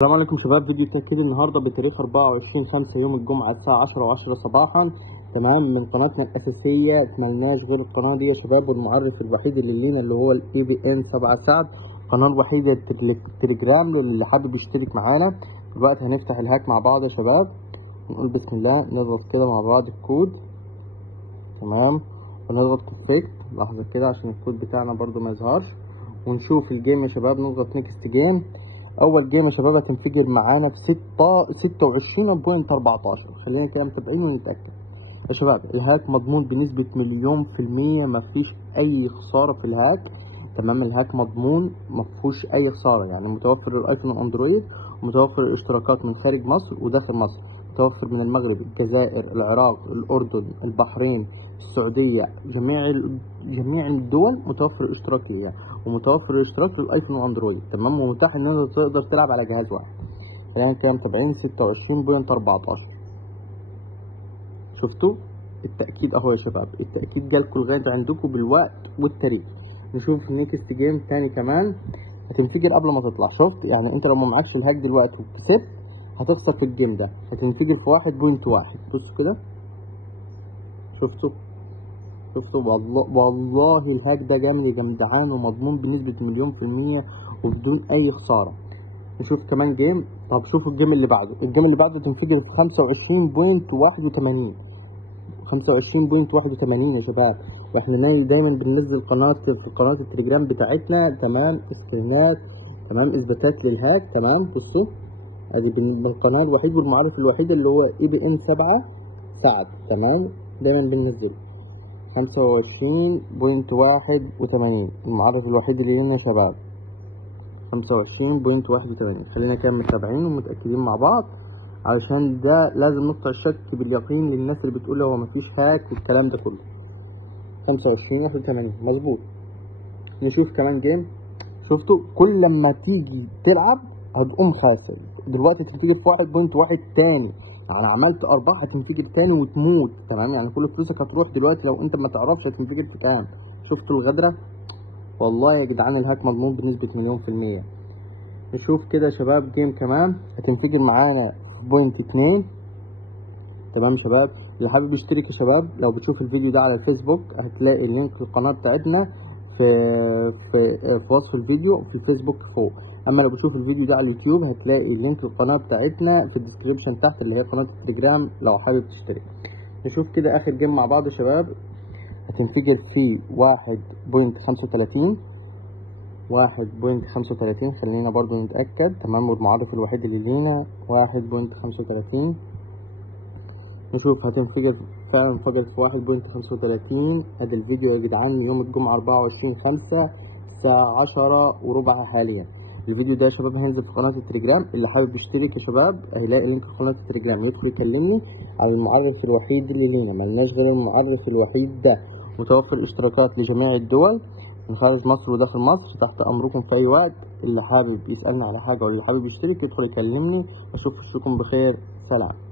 السلام عليكم شباب. فيديو تأكيد النهارده بتاريخ 24/5 يوم الجمعة الساعة 10:10 صباحا. تمام، من قناتنا الأساسية ملناش غير القناة دي يا شباب، والمعرف الوحيد اللي لينا اللي هو EBN 7 سعد، القناة الوحيدة تليجرام اللي حابب يشترك معانا. دلوقتي هنفتح الهاك مع بعض يا شباب، نقول بسم الله، نضغط كده مع بعض الكود. تمام، ونضغط كونفيج لحظة كده عشان الكود بتاعنا برضو ما يظهرش، ونشوف الجيم يا شباب. نضغط نيكست جيم. اول جيم يا شباب هتنفجر معانا في 26.14. خلينا كده متابعين ونتاكد يا شباب. الهاك مضمون بنسبه 100%، مفيش اي خساره في الهاك. تمام، الهاك مضمون مفيهوش اي خساره، يعني متوفر الايفون واندرويد، ومتوفر الاشتراكات من خارج مصر وداخل مصر، متوفر من المغرب، الجزائر، العراق، الاردن، البحرين، السعوديه، جميع الدول متوفر الاشتراك ليها، ومتوفر الاشتراك للايفون واندرويد. تمام، ومتاح ان انت تقدر تلعب على جهاز واحد. خلينا كده متابعين 26.14. شفتوا التاكيد اهو يا شباب، التاكيد جالكوا لغايه عندكم بالوقت والتاريخ. نشوف نيكست جيم تاني كمان هتنفجر قبل ما تطلع. شفت يعني انت لو ما معكش الهاك دلوقتي وكسبت هتخسر في الجيم ده، هتنفجر في 1.1. بصوا كده، شفتوا والله الهاك ده جامد يا جمدعان، ومضمون بنسبة 100% وبدون أي خسارة. نشوف كمان جيم. طب شوفوا الجيم اللي بعده، الجيم اللي بعده تنفجر في 25.81. 25.81 يا شباب. واحنا دايما بننزل في قناة التليجرام بتاعتنا، تمام، سكرينات، تمام، اثباتات للهاك. تمام، بصوا ادي بالقناة الوحيد والمعرف الوحيد اللي هو EBN 7 سعد. تمام، دايما بننزله 25.81، المعرف الوحيد اللي لنا يا شباب 25.81. خلينا كده متابعين ومتأكدين مع بعض، علشان ده لازم نقطع الشك باليقين للناس اللي بتقول هو مفيش هاك والكلام ده كله. 25.81 مظبوط. نشوف كمان جيم. شفتوا كل لما تيجي تلعب هتقوم خاسر. دلوقتي تنفجر في 1.1 تاني، يعني عملت ارباح هتنفجر تاني وتموت. تمام، يعني كل فلوسك هتروح دلوقتي لو انت ما تعرفش هتنفجر في كام. شفتوا الغدرة؟ والله يا جدعان الهاك مضمون بنسبة 100%. نشوف كده يا شباب جيم كمان هتنفجر معانا في 0.2. تمام يا شباب، اللي حابب يشترك يا شباب لو بتشوف الفيديو ده على الفيسبوك هتلاقي لينك القناة بتاعتنا في وصف الفيديو في الفيسبوك فوق. اما لو بتشوف الفيديو ده على اليوتيوب هتلاقي لينك القناة بتاعتنا في الديسكريبشن تحت، اللي هي قناة التليجرام لو حابب تشترك. نشوف كده اخر جيم مع بعض يا شباب هتنفجر في 1.35. 1.35 خلينا برضو نتأكد. تمام، والمعرف الوحيد اللي لينا 1.35. نشوف هتنفجر فعلا. انفجر في 1.35. ادي الفيديو يا جدعان يوم الجمعة 24/5 الساعة 10:15 حاليا. الفيديو ده يا شباب هينزل في قناة التليجرام، اللي حابب يشترك يا شباب هيلاقي لينك في قناة التليجرام، يدخل يكلمني على المعرف الوحيد اللي لينا، ملناش غير المعرف الوحيد ده. متوفر اشتراكات لجميع الدول من خارج مصر وداخل مصر، تحت امركم في اي وقت. اللي حابب يسألنا على حاجة واللي حابب يشترك يدخل يكلمني. اشوف وشكم بخير، سلام.